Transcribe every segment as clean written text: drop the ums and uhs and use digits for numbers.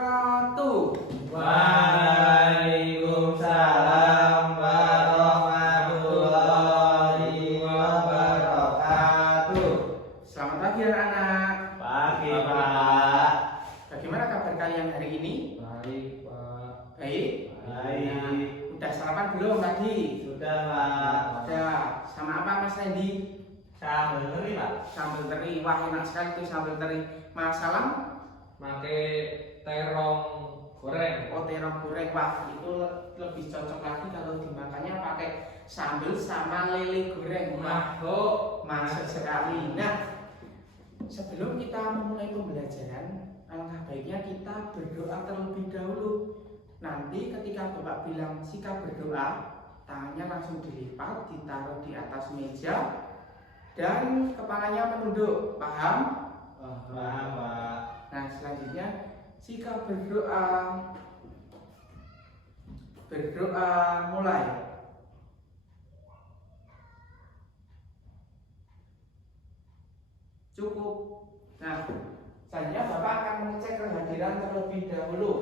wabarakatuh. Waalaikumsalam warahmatullahi wabarakatuh. Selamat pagi anak-anak. Pagi, Pak. Bagaimana kabar kalian hari ini? Baik, Pak. Baik. Baik. Udah sarapan belum tadi? Sudah, Pak. Sudah. Sama apa Mas Randy? Sambal teri, Pak. Sambal teri. Wah, enak sekali tuh sambal teri. Mas Salam? Pakai terong goreng. Oh, terong goreng. Wah, itu lebih cocok lagi kalau dimakannya pakai sambal sama lele goreng. Masuk. Masuk sekali. Nah, sebelum kita memulai pembelajaran, alangkah baiknya kita berdoa terlebih dahulu. Nanti ketika Bapak bilang sikap berdoa, tangannya langsung dilipat, ditaruh di atas meja, dan kepalanya menunduk. Paham? Paham, Pak. Nah, selanjutnya sikap berdoa. Berdoa mulai. Cukup. Nah, selanjutnya Bapak akan mengecek kehadiran terlebih dahulu.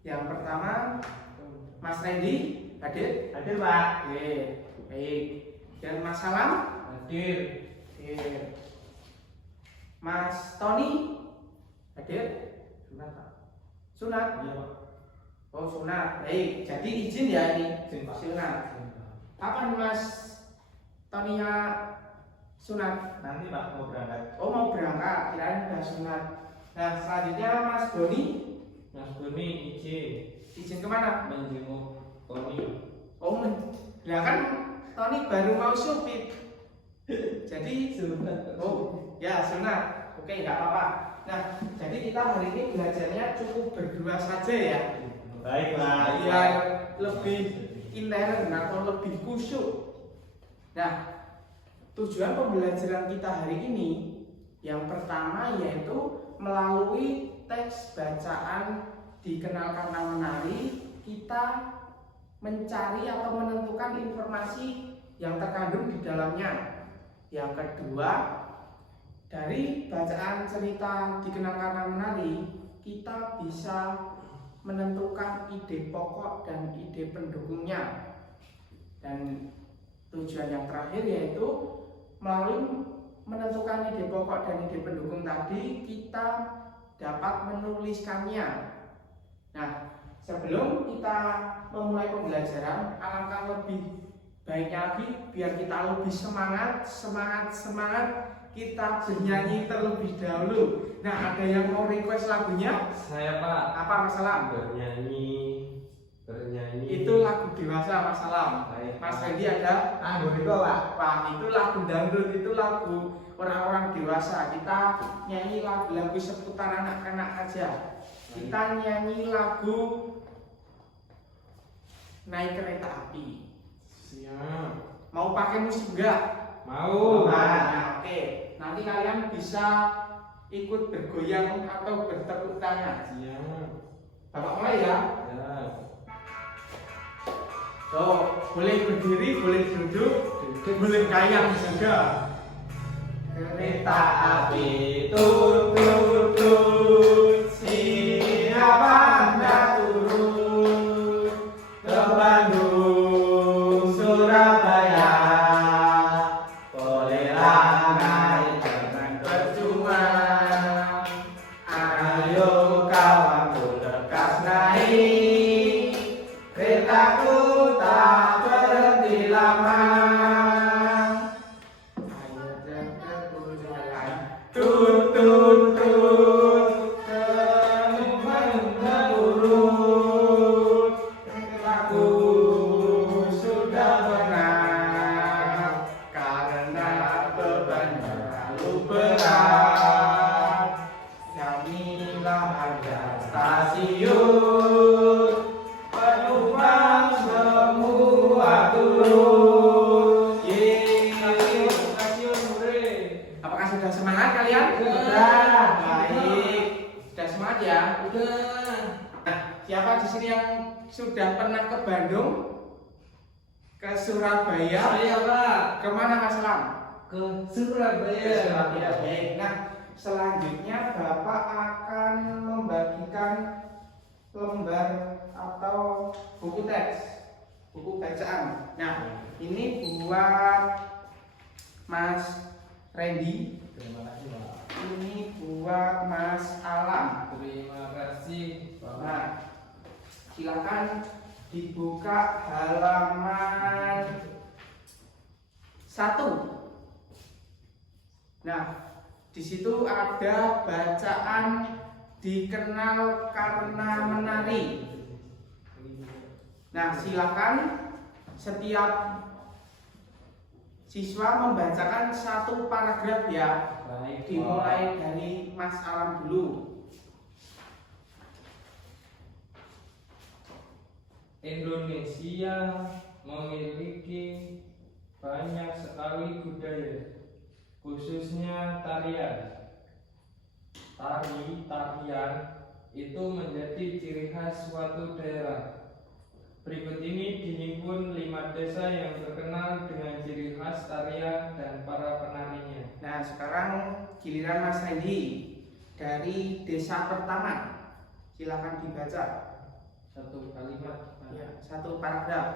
Yang pertama, Mas Randy hadir? Hadir, Pak. Oke, baik. Dan Mas Salam? Hadir. Oke. Mas Tony hadir? Sunat, Pak. Sunat? Iya, Pak. Oh, sunat. Baik. Jadi izin ya ini? Izin, Pak. Sunat. Kapan Mas Tony-nya sunat? Nanti, Pak, mau berangkat. Oh, mau berangkat, kirain udah sunat. Nah, selanjutnya Mas Doni Mas Doni izin kemana? menjenguk Tony. Oh, ya kan Tony baru mau syupit. Jadi Sunat. oh, ya sunat. Oke, nggak apa-apa. Nah, jadi kita hari ini belajarnya cukup berdua saja ya. Baik, Pak. Biar lebih intern atau lebih khusyuk. Nah, tujuan pembelajaran kita hari ini yang pertama yaitu melalui teks bacaan dikenal karena menari, kita mencari atau menentukan informasi yang terkandung di dalamnya. Yang kedua, dari bacaan cerita dikenal karena menari, kita bisa menentukan ide pokok dan ide pendukungnya. Dan tujuan yang terakhir yaitu melalui menentukan ide pokok dan ide pendukung tadi, kita dapat menuliskannya. Nah, sebelum kita memulai pembelajaran, alangkah lebih baiknya lagi biar kita lebih semangat, kita bernyanyi terlebih dahulu. Nah, ada yang mau request lagunya? Saya, Pak. Apa masalah? Bernyanyi. Itu lagu dewasa masalah. Baik, Mas Pak. Randy ada? Anggur itu, Pak. Wah, itu lagu dangdut, itu lagu orang-orang dewasa. Kita nyanyi lagu-lagu seputar anak-anak aja. Kita nyanyi lagu naik kereta api. Siap. Mau pakai musik enggak? Mau. Nah, oke. Nanti kalian bisa ikut bergoyang atau bertepuk tangan. Siap. Bapak mulai ya. Siap. So, boleh berdiri, boleh duduk, boleh kayang juga. Kereta api tut tut tut, siapa hendak turun ke Bandung, Surabaya? Bolehlah naik dengan percuma. Ayo kawanku lekas naik, keretaku tak berhenti lama. Ayo dengarku jalan, tut tut tut, menurut keretaku sudah benar, karena bebannya terlalu berat. Kamilah ada stasiun, penumpang semua turun. Stasiun, hore. Apakah sudah semangat kalian? Sudah. Baik. Sudah semangat ya? Udah. Nah, siapa di sini yang sudah pernah ke Bandung? Ke Surabaya? Saya, Pak. Kemana Mas Lam? Ke Surabaya. Surabaya. Baik. Nah, selanjutnya Bapak akan membagikan lembar atau buku teks, buku bacaan. Nah, ini buat Mas Randy, Terima kasih, Pak. ini buat Mas Alam. Terima kasih, Pak. Nah, silakan dibuka halaman 1. Nah, di situ ada bacaan dikenal karena menari. Nah, silakan setiap siswa membacakan satu paragraf ya. Baik, Pak. Dimulai dari Mas Alam dulu. Indonesia memiliki banyak sekali budaya, khususnya tarian. Tarian itu menjadi ciri khas suatu daerah. Berikut ini dihimpun 5 desa yang terkenal dengan ciri khas tarian dan para penarinya. Nah, sekarang giliran Mas Randy dari desa pertama. Silakan dibaca. Satu kalimat. Ya, satu paragraf.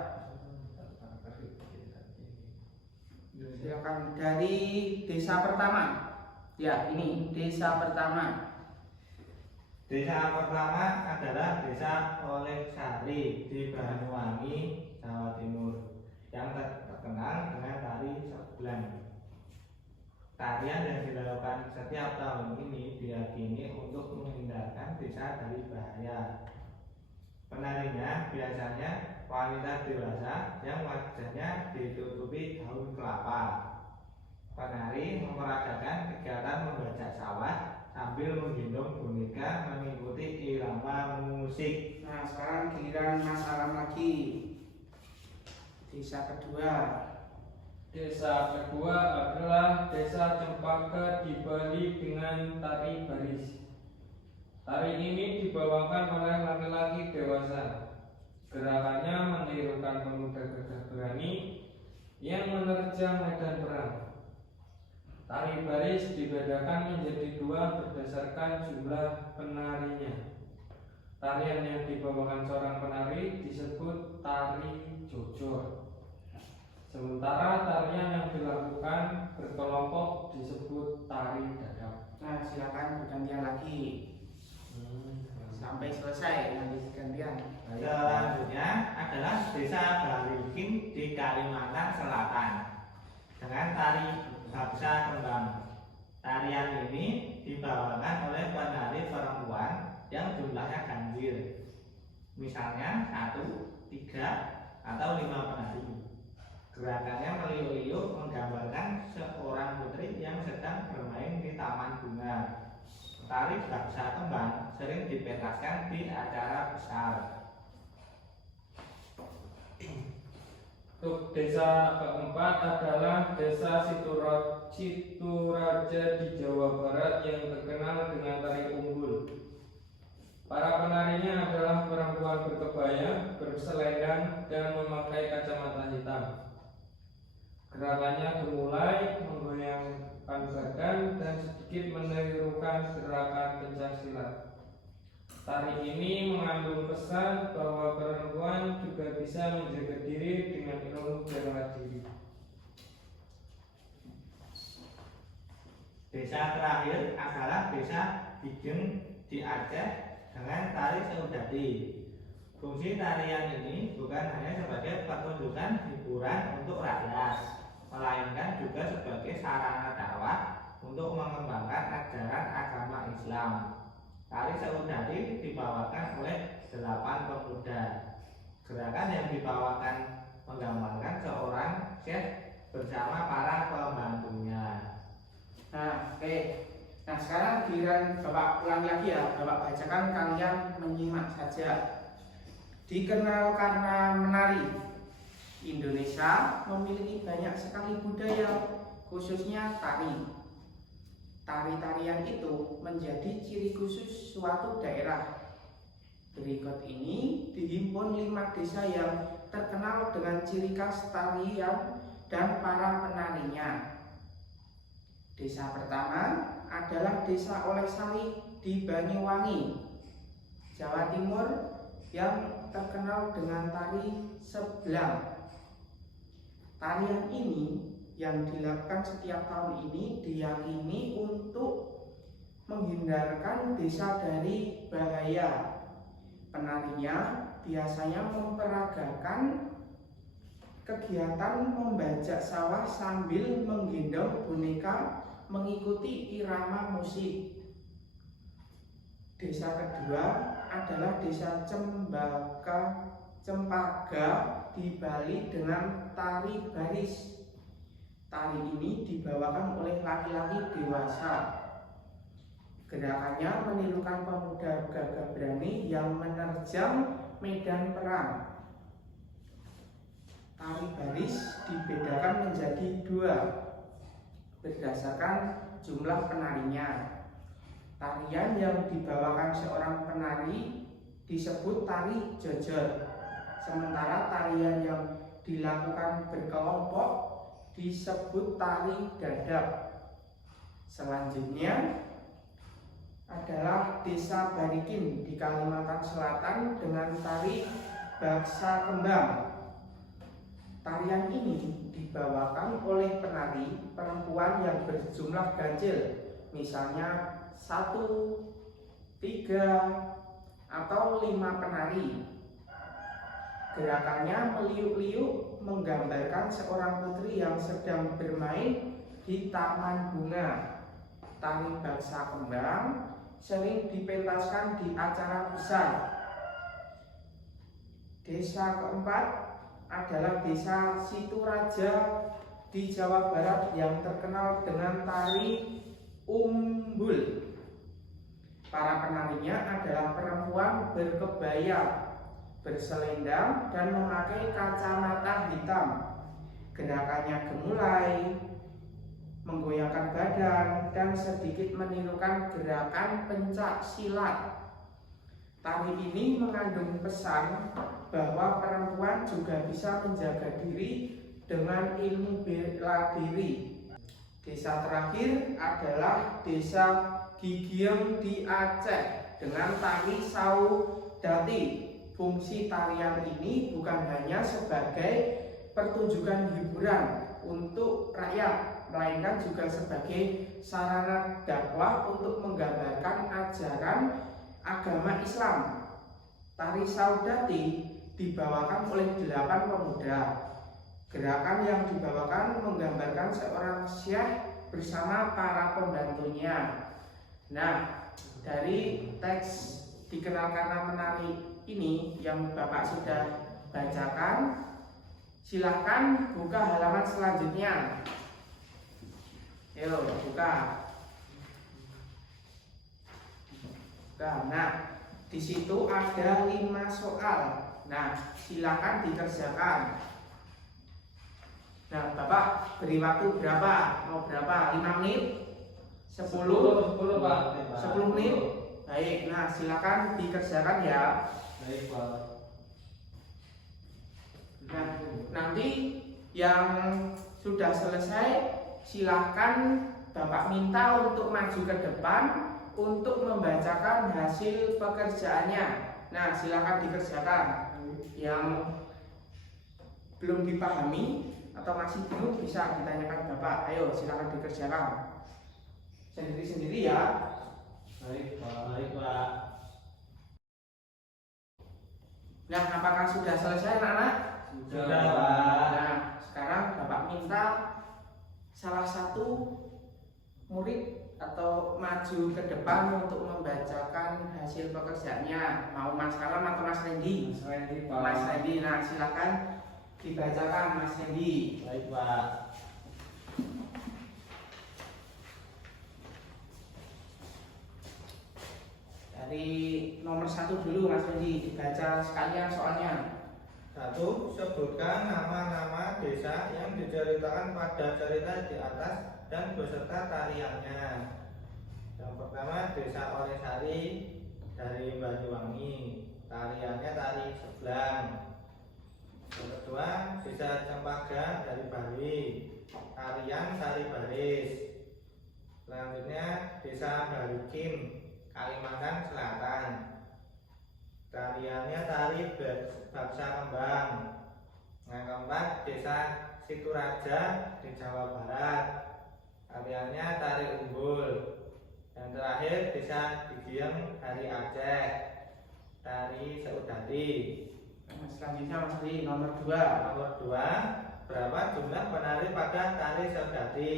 Silakan dari desa pertama. Ya, ini desa pertama. Desa pertama adalah Desa Oleksari di Banyuwangi, Jawa Timur, yang terkenal dengan tari sebelang. Tarian yang dilakukan setiap tahun ini diyakini untuk menghindarkan desa dari bahaya. Penarinya biasanya wanita dewasa yang wajahnya ditutupi daun kelapa. Penari memperagakan kegiatan membajak sawah sambil menggendong boneka mengikuti irama musik. Nah, sekarang giliran Mas Alam lagi. Desa kedua. Desa kedua adalah Desa Cempaka di Bali dengan tari baris. Tari ini dibawakan oleh laki-laki dewasa. Gerakannya menirukan pemuda gagah berani yang menerjang medan perang. Tari baris dibedakan menjadi 2 berdasarkan jumlah penarinya. Tarian yang dibawakan seorang penari disebut tari jojor. Sementara tarian yang dilakukan berkelompok disebut tari dadap. Nah, silakan bergantian lagi sampai selesai, nanti gantian. Selanjutnya adalah Desa Balikin di Kalimantan Selatan dengan tari Baksa Kembang. Tarian ini dibawakan oleh penari perempuan yang jumlahnya ganjil, misalnya 1, 3, atau 5 penari. Gerakannya meliuk-liuk menggambarkan seorang putri yang sedang bermain di taman bunga. Tari Baksa Kembang sering dipentaskan di acara besar. Untuk desa keempat adalah Desa Situraja di Jawa Barat yang terkenal dengan tari unggul. Para penarinya adalah perempuan berkebaya, berselendang, dan memakai kacamata hitam. Gerakannya gemulai, menggoyangkan badan, dan sedikit menirukan gerakan pencaksilat. Tari ini mengandung pesan bahwa perempuan juga bisa menjaga diri dengan ilmu bela diri. Desa terakhir adalah Desa Bijeng di Aceh dengan tari Seudadi. Fungsi tarian ini bukan hanya sebagai pertunjukan hiburan untuk rakyat, melainkan juga sebagai sarana dakwah untuk mengembangkan ajaran agama Islam. Tari Seudadi dibawakan oleh 8 pemuda. Gerakan yang dibawakan menggambarkan seorang syekh bersama para pembantunya. Nah, oke. Nah, sekarang giliran Bapak ulangi lagi ya. Bapak bacakan, kalian menyimak saja. Dikenal karena menari. Indonesia memiliki banyak sekali budaya, khususnya tari. Tari-tarian itu menjadi ciri khusus suatu daerah. Berikut ini dihimpun 5 desa yang terkenal dengan ciri khas tarian dan para penarinya. Desa pertama adalah ada desa Olesari di Banyuwangi, Jawa Timur yang terkenal dengan tari Seblang. Tarian ini yang dilakukan setiap tahun ini diyakini untuk menghindarkan desa dari bahaya. Penarinya biasanya memperagakan kegiatan membajak sawah sambil menggendong boneka mengikuti irama musik. Desa kedua adalah desa Cempaka di Bali dengan tari baris. Tari ini dibawakan oleh laki-laki dewasa. Gerakannya menirukan pemuda gagah berani yang menerjang medan perang. Tari baris dibedakan menjadi dua berdasarkan jumlah penarinya. Tarian yang dibawakan seorang penari disebut tari jojor, sementara tarian yang dilakukan berkelompok disebut tari dadap. Selanjutnya adalah desa Barikin di Kalimantan Selatan dengan tari baksa kembang. Tarian ini dibawakan oleh penari perempuan yang berjumlah ganjil, misalnya 1, 3, atau 5 penari. Gerakannya meliuk-liuk menggambarkan seorang putri yang sedang bermain di taman bunga. Tari baksa kembang sering dipentaskan di acara besar. Desa keempat adalah desa Situraja di Jawa Barat yang terkenal dengan tari umbul. Para penarinya adalah perempuan berkebaya, berselendang, dan memakai kacamata hitam. Gerakannya gemulai, menggoyangkan badan, dan sedikit menirukan gerakan pencak silat. Tari ini mengandung pesan bahwa perempuan juga bisa menjaga diri dengan ilmu bela diri. Desa terakhir adalah desa Gigiang di Aceh dengan tari Saudati. Fungsi tarian ini bukan hanya sebagai pertunjukan hiburan untuk rakyat, melainkan juga sebagai sarana dakwah untuk menggambarkan ajaran agama Islam. Tari Saudati dibawakan oleh 8 pemuda. Gerakan yang dibawakan menggambarkan seorang syekh bersama para pembantunya. Nah, dari teks Dikenalkanlah Menari ini yang Bapak sudah bacakan, silahkan buka halaman selanjutnya. Ayo, buka. Nah, di situ ada 5 soal. Nah, silakan dikerjakan. Nah, Bapak beri waktu berapa? Mau berapa? 5 menit? 10? 10 Pak. 10 menit? Baik, nah silakan dikerjakan ya. Baik Pak. Nah, nanti yang sudah selesai silahkan Bapak minta untuk maju ke depan untuk membacakan hasil pekerjaannya. Nah, silakan dikerjakan. Yang belum dipahami atau masih bingung bisa ditanyakan Bapak. Ayo, silakan dikerjakan sendiri-sendiri ya. Baik Pak. Baik Pak. Nah, apakah sudah selesai anak-anak? Sudah Pak. Nah, sekarang Bapak minta salah satu murid atau maju ke depan untuk membacakan hasil pekerjaannya. Mau Mas Kalam atau Mas Randy? Mas Randy Pak. Mas Randy, nah silakan dibacakan Mas Randy. Baik Pak. Dari nomor 1 dulu Mas Randy, dibaca sekalian soalnya. 1. Sebutkan nama-nama desa yang diceritakan pada cerita di atas dan beserta tariannya. Yang pertama Desa Olesari dari Banyuwangi, tariannya tari Seblang. Yang kedua Desa Cempaka dari Bali, tarian tari baris. Selanjutnya Desa Barikin, Kalimantan Selatan. Tariannya tari Baksa Kembang. Yang keempat Desa Situraja di Jawa Barat. Tariannya tari Umbul. Dan terakhir Desa Digieng dari Aceh, tari Seudati. Selanjutnya Mas Ri, nomor 2. Nomor 2, berapa jumlah penari pada tari Seudati?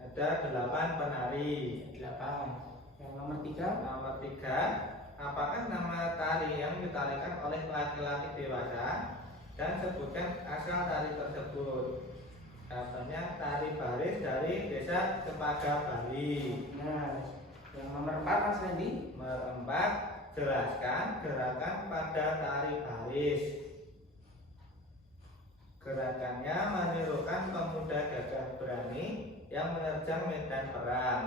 Ada 8 penari. 8. Yang nomor 3. Nomor 3, apakah nama tari yang ditarikan oleh laki-laki dewasa dan sebutkan asal tari tersebut? Jawabannya tari baris dari Desa Cempaka Bali. Nah, yang nomor 4 Mas Randy. Nomor 4, jelaskan gerakan pada tari baris. Gerakannya menirukan pemuda gagah berani yang menerjang medan perang.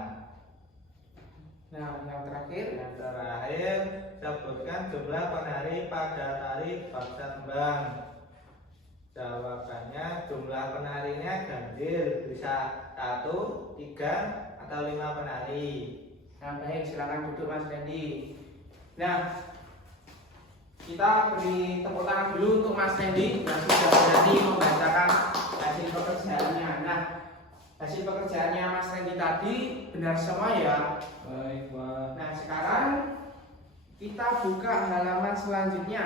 Nah, yang terakhir. Yang terakhir, sebutkan jumlah penari pada tari Baksa Kembang. Jawabannya jumlah penarinya ganjil, bisa 1, 3, atau 5 penari. Nah, baik, silakan duduk Mas Randy. Nah, kita beri tepuk tangan dulu untuk Mas Randy yang sudah berani membacakan hasil pekerjaannya. Nah, hasil pekerjaannya Mas Randy tadi benar semua ya. Baik, Pak. Nah, sekarang kita buka halaman selanjutnya.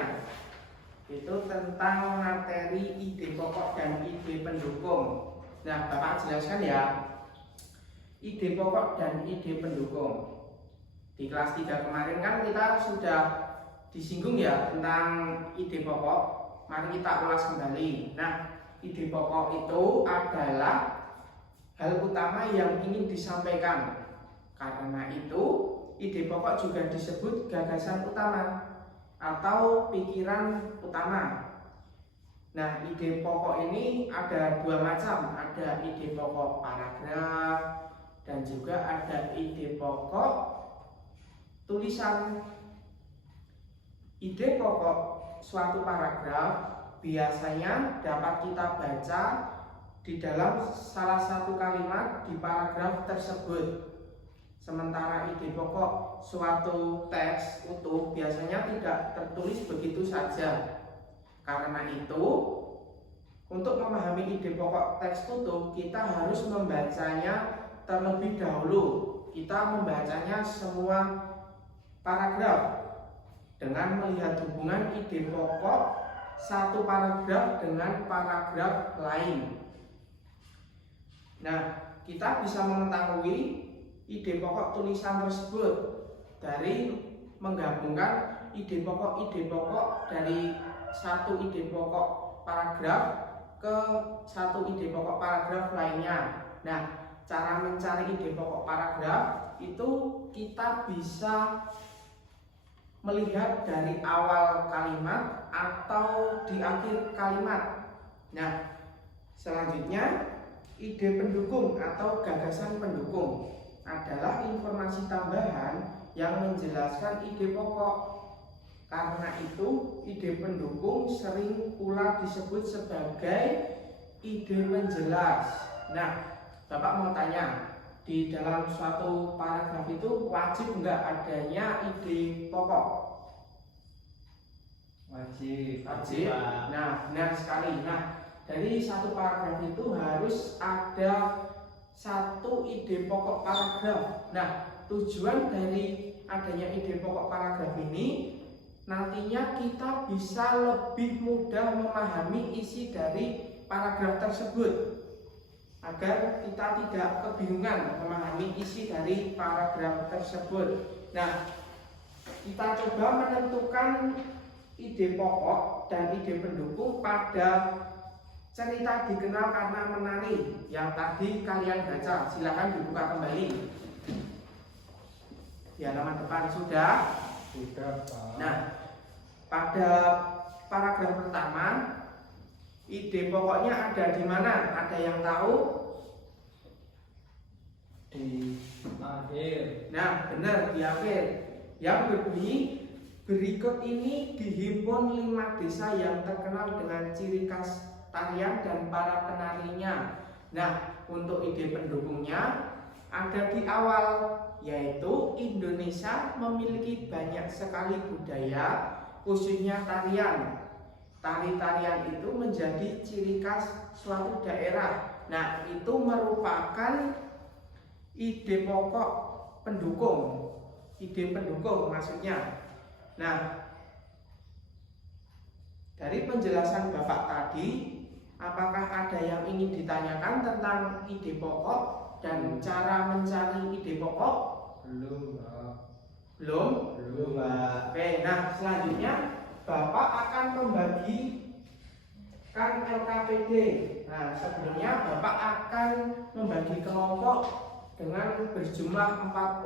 Itu tentang materi ide pokok dan ide pendukung. Nah, Bapak jelaskan ya. Ide pokok dan ide pendukung. Di kelas 3 kemarin kan kita sudah disinggung ya tentang ide pokok. Mari kita ulas kembali. Nah, ide pokok itu adalah hal utama yang ingin disampaikan. Karena itu, ide pokok juga disebut gagasan utama atau pikiran utama. Nah, ide pokok ini ada 2 macam. Ada ide pokok paragraf dan juga ada ide pokok tulisan. Ide pokok suatu paragraf biasanya dapat kita baca di dalam salah satu kalimat di paragraf tersebut. Sementara ide pokok suatu teks utuh biasanya tidak tertulis begitu saja. Karena itu, untuk memahami ide pokok teks utuh, kita harus membacanya terlebih dahulu. Kita membacanya semua paragraf dengan melihat hubungan ide pokok satu paragraf dengan paragraf lain. Nah, kita bisa mengetahui ide pokok tulisan tersebut dari menggabungkan ide pokok dari satu ide pokok paragraf ke satu ide pokok paragraf lainnya. Nah, cara mencari ide pokok paragraf itu kita bisa melihat dari awal kalimat atau di akhir kalimat. Nah, selanjutnya ide pendukung atau gagasan pendukung adalah informasi tambahan yang menjelaskan ide pokok. Karena itu, ide pendukung sering pula disebut sebagai ide penjelas. Nah, Bapak mau tanya, di dalam suatu paragraf itu wajib enggak adanya ide pokok? Wajib. Wajib. Nah, benar sekali. Nah, dari satu paragraf itu harus ada satu ide pokok paragraf. Nah, tujuan dari adanya ide pokok paragraf ini nantinya kita bisa lebih mudah memahami isi dari paragraf tersebut, agar kita tidak kebingungan memahami isi dari paragraf tersebut. Nah, kita coba menentukan ide pokok dan ide pendukung pada cerita Dikenal Karena Menari yang tadi kalian baca. Silakan dibuka kembali di halaman depan. Sudah? Sudah, Pak. Nah, pada paragraf pertama, ide pokoknya ada di mana? Ada yang tahu? Di akhir. Nah, benar, di akhir. Yang berbunyi, berikut ini dihimpun 5 desa yang terkenal dengan ciri khas tarian dan para penarinya. Nah, untuk ide pendukungnya ada di awal, yaitu Indonesia memiliki banyak sekali budaya, khususnya tarian. Tari-tarian itu menjadi ciri khas suatu daerah. Nah, itu merupakan ide pokok pendukung, ide pendukung maksudnya. Nah, dari penjelasan Bapak tadi, apakah ada yang ingin ditanyakan tentang ide pokok dan cara mencari ide pokok? Belum, Pak. Belum? Belum, Pak. Oke, nah selanjutnya Bapak akan membagikan LKPD. Nah, sebelumnya Bapak akan membagi kelompok dengan berjumlah 4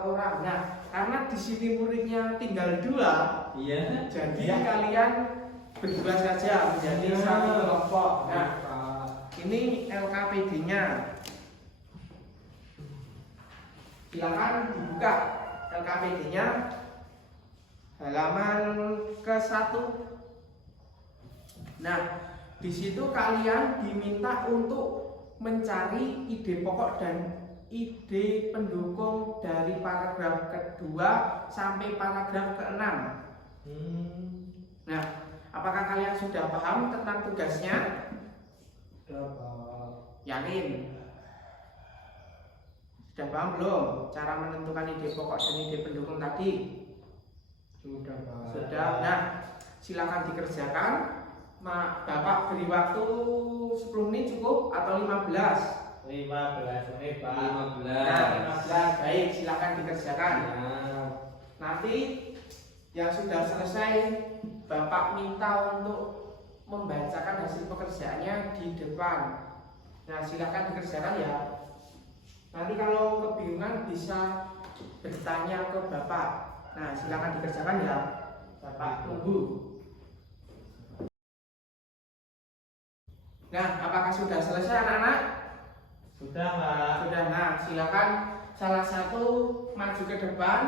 orang. Nah, karena di sini muridnya tinggal 2, Iya. jadi kalian berdua saja menjadi satu kelompok. Nah, ini LKPD-nya. Silakan dibuka LKPD-nya halaman ke-1. Nah, di situ kalian diminta untuk mencari ide pokok dan ide pendukung dari paragraf kedua sampai paragraf ke-6. Nah, apakah kalian sudah paham tentang tugasnya? Sudah, Pak. Yakin? Sudah paham belum cara menentukan ide pokok dan ide pendukung tadi? Sudah, Pak. Sudah. Nah, silakan dikerjakan. Bapak beri waktu 10 menit cukup atau 15? 15 menit, Pak. 15. Nah, 15. Baik, silakan dikerjakan. Nah, Nanti yang sudah selesai Bapak minta untuk membacakan hasil pekerjaannya di depan. Nah, silakan dikerjakan ya. Nanti kalau kebingungan bisa bertanya ke Bapak. Nah, silakan dikerjakan ya. Bapak tunggu. Nah, apakah sudah selesai anak-anak? Sudah, Pak. Sudah. Nah, silakan salah satu maju ke depan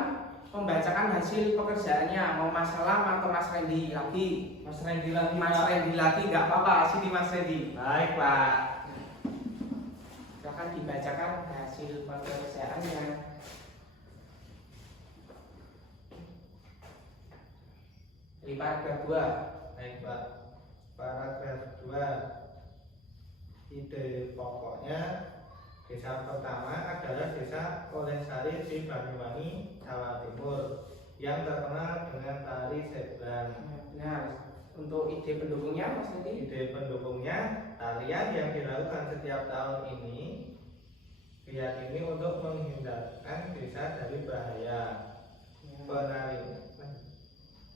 membacakan hasil pekerjaannya. Mau Mas Salam atau Mas Randy lagi? Mas Randy lagi, Mas Pak. Randy lagi nggak apa-apa. Sini Mas Randy. Baik, Pak. Silakan dibacakan hasil pekerjaannya. Di paragraf 2. Baik, Pak. Paragraf 2. Ide pokoknya desa pertama adalah desa Olehsari di Banyuwangi, Jawa Timur yang terkenal dengan tari seblang. Nah, untuk ide pendukungnya Mas Randy? Ide pendukungnya tarian yang dilakukan setiap tahun ini diyakini untuk menghindarkan desa dari bahaya.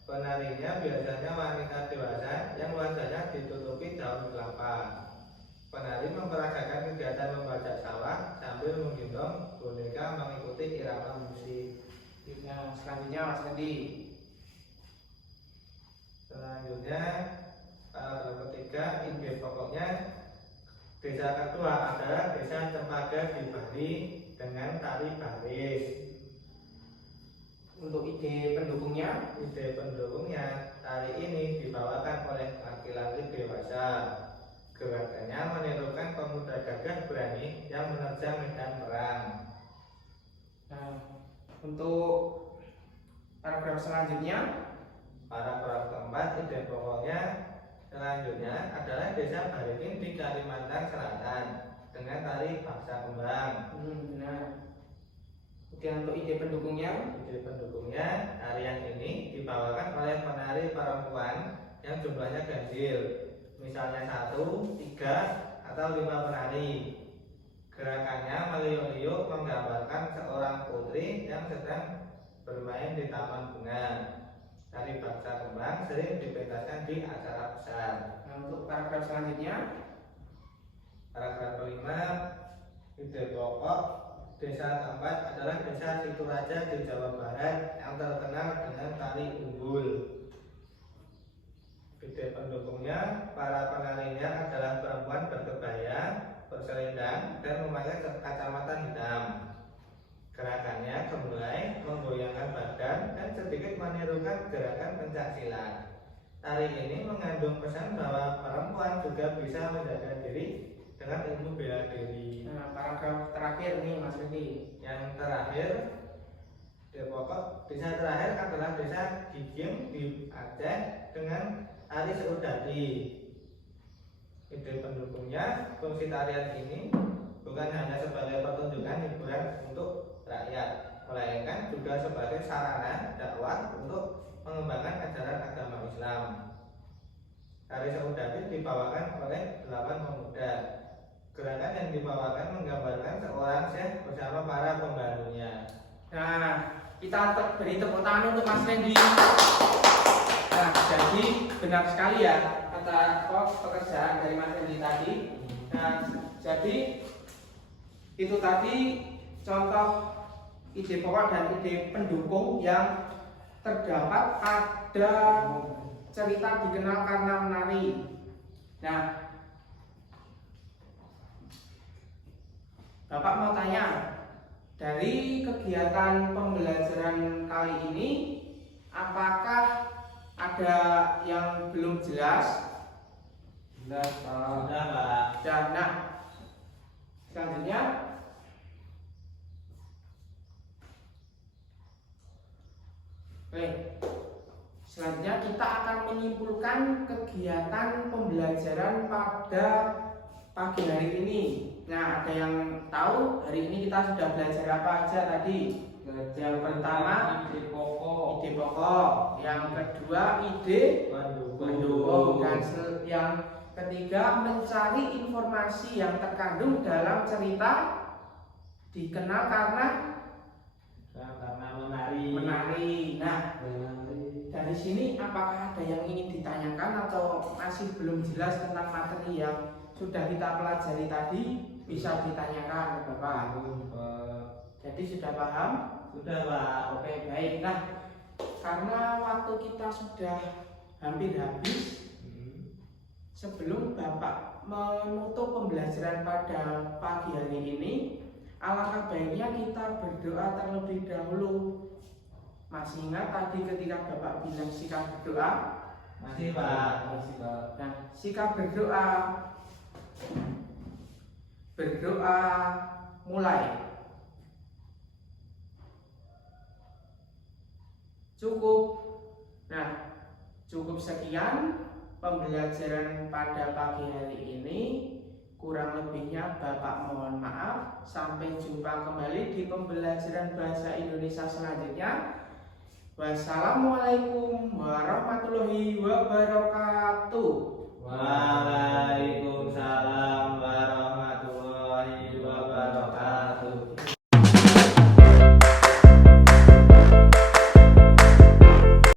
Penarinya biasanya wanita dewasa yang wajahnya ditutupi daun kelapa. Penari memperagakan kegiatan membajak sawah sambil menggendong boneka mengikuti irama musik. Nah, selanjutnya Mas Randy. Selanjutnya paragraf ketiga, ide pokoknya desa kedua adalah desa Cempaka di Bali dengan tari baris. Untuk ide pendukungnya? Ide pendukungnya, tari ini dibawakan oleh laki-laki dewasa. Gerakannya menirukan pemuda gagah berani yang menerjang medan perang. Nah, untuk paragraf selanjutnya, Paragraf keempat, ide pokoknya selanjutnya adalah desa Barikin di Kalimantan Selatan dengan tari Baksa Kembang. benar. Kemudian untuk ide pendukungnya, Ide pendukungnya, tarian ini dibawakan oleh penari perempuan yang jumlahnya ganjil, misalnya 1, 3, atau 5 penari. Gerakannya meliuk-liuk menggambarkan seorang putri yang sedang bermain di taman bunga. Tari Baksa Kembang sering dipentaskan di acara besar. nah, untuk paragraf selanjutnya, Paragraf kelima, ide pokok desa keempat adalah desa Situraja di Jawa Barat yang terkenal dengan tari unggul. Ide pendukungnya, para penarinya adalah perempuan berkebaya, berselendang, dan memakai kacamata hitam. Gerakannya gemulai, menggoyangkan badan, dan sedikit menirukan gerakan pencaksilat. Tari ini mengandung pesan bahwa perempuan juga bisa menjaga diri dengan ilmu bela diri. Nah, paragraf terakhir nih Mas Rudi. Yang terakhir, desa terakhir adalah desa Giging di Aceh dengan Ari Seudadi. Ide pendukungnya, fungsi tarian ini bukan hanya sebagai pertunjukan hiburan untuk rakyat, melainkan juga sebagai sarana dakwah untuk mengembangkan ajaran agama Islam. Tari Seudadi dibawakan oleh 8 pemuda. Gerakan yang dibawakan menggambarkan seorang syekh bersama para pembantunya. Nah, kita beri tepuk tangan untuk Mas Randy. Nah, jadi benar sekali ya kata pekerjaan dari Mas Randy tadi. Nah, jadi itu tadi contoh ide pokok dan ide pendukung yang terdapat pada cerita Dikenal Karena Menari. Nah, Bapak mau tanya, dari kegiatan pembelajaran kali ini, apakah ada yang belum jelas? Jelas, Pak. Sudah, Pak. Dan nah, selanjutnya selanjutnya kita akan menyimpulkan kegiatan pembelajaran pada pagi hari ini. Nah, ada yang tahu hari ini kita sudah belajar apa aja tadi? Yang pertama ide pokok, yang kedua ide pendukung, dan yang ketiga mencari informasi yang terkandung dalam cerita Dikenal Karena Menari. Nah, dari sini apakah ada yang ingin ditanyakan atau masih belum jelas tentang materi yang sudah kita pelajari tadi? Bisa ditanyakan Bapak. Jadi sudah paham? Sudah, Pak. Oke, baik. Nah, karena waktu kita sudah hampir habis, sebelum Bapak menutup pembelajaran pada pagi hari ini, alangkah baiknya kita berdoa terlebih dahulu. Masih ingat tadi ketika Bapak bilang sikap berdoa? Masih, Pak. Nah, sikap berdoa. Berdoa mulai. Cukup. Nah, cukup sekian pembelajaran pada pagi hari ini. Kurang lebihnya Bapak mohon maaf. Sampai jumpa kembali di pembelajaran bahasa Indonesia selanjutnya. Wassalamualaikum warahmatullahi wabarakatuh. Waalaikumsalam.